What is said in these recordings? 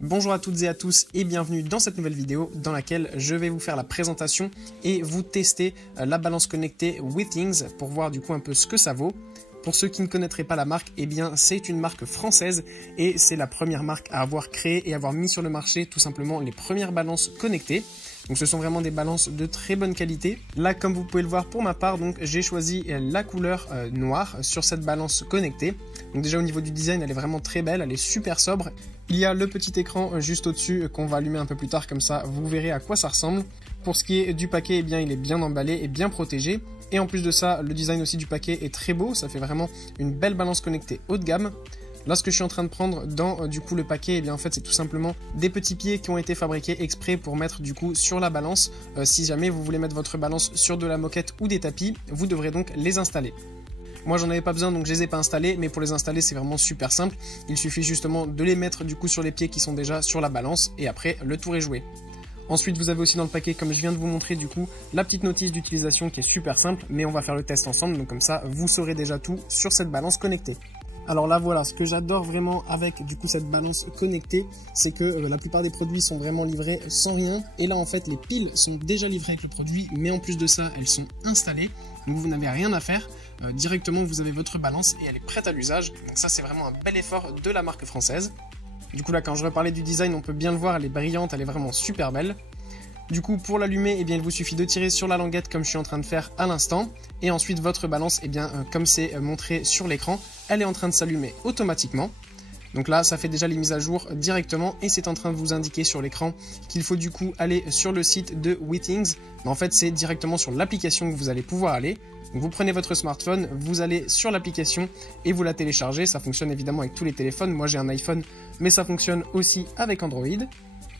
Bonjour à toutes et à tous et bienvenue dans cette nouvelle vidéo dans laquelle je vais vous faire la présentation et vous tester la balance connectée Withings pour voir du coup un peu ce que ça vaut. Pour ceux qui ne connaîtraient pas la marque, eh bien c'est une marque française et c'est la première marque à avoir créé et avoir mis sur le marché tout simplement les premières balances connectées. Donc ce sont vraiment des balances de très bonne qualité. Là, comme vous pouvez le voir pour ma part, donc j'ai choisi la couleur noire sur cette balance connectée. Donc déjà au niveau du design, elle est vraiment très belle, elle est super sobre. Il y a le petit écran juste au-dessus qu'on va allumer un peu plus tard, comme ça vous verrez à quoi ça ressemble. Pour ce qui est du paquet, eh bien il est bien emballé et bien protégé. Et en plus de ça, le design aussi du paquet est très beau, ça fait vraiment une belle balance connectée haut de gamme. Là, ce que je suis en train de prendre dans du coup le paquet, eh bien en fait c'est tout simplement des petits pieds qui ont été fabriqués exprès pour mettre du coup sur la balance. Si jamais vous voulez mettre votre balance sur de la moquette ou des tapis, vous devrez donc les installer. Moi j'en avais pas besoin donc je les ai pas installés, mais pour les installer c'est vraiment super simple. Il suffit justement de les mettre du coup sur les pieds qui sont déjà sur la balance et après le tour est joué. Ensuite, vous avez aussi dans le paquet, comme je viens de vous montrer du coup, la petite notice d'utilisation qui est super simple, mais on va faire le test ensemble, donc comme ça, vous saurez déjà tout sur cette balance connectée. Alors là, voilà, ce que j'adore vraiment avec du coup cette balance connectée, c'est que la plupart des produits sont vraiment livrés sans rien. Et là, en fait, les piles sont déjà livrées avec le produit, mais en plus de ça, elles sont installées. Donc vous n'avez rien à faire. Directement, vous avez votre balance et elle est prête à l'usage. Donc ça, c'est vraiment un bel effort de la marque française. Du coup là quand je reparlais du design, on peut bien le voir, elle est brillante, elle est vraiment super belle. Du coup pour l'allumer, eh bien, il vous suffit de tirer sur la languette comme je suis en train de faire à l'instant. Et ensuite votre balance, eh bien, comme c'est montré sur l'écran, elle est en train de s'allumer automatiquement. Donc là ça fait déjà les mises à jour directement et c'est en train de vous indiquer sur l'écran qu'il faut du coup aller sur le site de Withings. Mais en fait c'est directement sur l'application que vous allez pouvoir aller. Donc vous prenez votre smartphone, vous allez sur l'application et vous la téléchargez. Ça fonctionne évidemment avec tous les téléphones. Moi j'ai un iPhone, mais ça fonctionne aussi avec Android.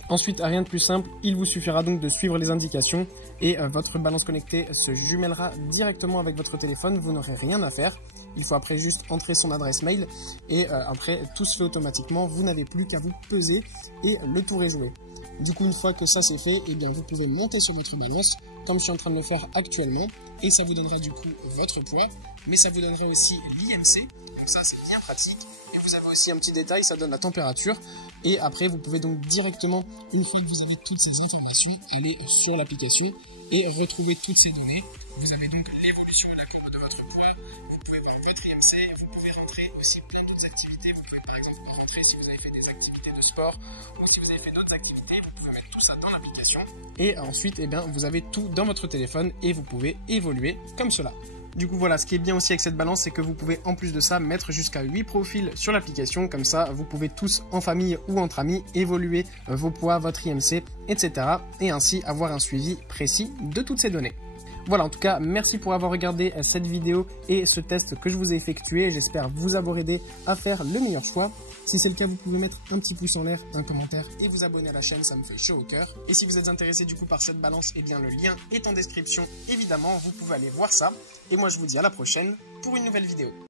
Ensuite, rien de plus simple, il vous suffira donc de suivre les indications et votre balance connectée se jumellera directement avec votre téléphone. Vous n'aurez rien à faire. Il faut après juste entrer son adresse mail et après tout se fait automatiquement. Vous n'avez plus qu'à vous peser et le tour est joué. Du coup, une fois que ça c'est fait, eh bien, vous pouvez monter sur votre balance comme je suis en train de le faire actuellement et ça vous donnerait du coup votre poids, mais ça vous donnerait aussi l'IMC, donc ça c'est bien pratique. Et vous avez aussi un petit détail, ça donne la température et après vous pouvez donc directement, une fois que vous avez toutes ces informations, aller sur l'application et retrouver toutes ces données. Vous avez donc l'évolution de votre poids, vous pouvez voir votre IMC, vous pouvez rentrer aussi plein d'autres activités. Vous pouvez par exemple rentrer si vous avez fait des activités de sport ou si vous avez fait d'autres activités, vous pouvez mettre tout ça dans l'application. Et ensuite, eh bien, vous avez tout dans votre téléphone et vous pouvez évoluer comme cela. Du coup voilà, ce qui est bien aussi avec cette balance, c'est que vous pouvez en plus de ça mettre jusqu'à 8 profils sur l'application, comme ça vous pouvez tous en famille ou entre amis évoluer vos poids, votre IMC, etc. et ainsi avoir un suivi précis de toutes ces données. Voilà, en tout cas, merci pour avoir regardé cette vidéo et ce test que je vous ai effectué. J'espère vous avoir aidé à faire le meilleur choix. Si c'est le cas, vous pouvez mettre un petit pouce en l'air, un commentaire et vous abonner à la chaîne, ça me fait chaud au cœur. Et si vous êtes intéressé du coup par cette balance, eh bien le lien est en description, évidemment, vous pouvez aller voir ça. Et moi je vous dis à la prochaine pour une nouvelle vidéo.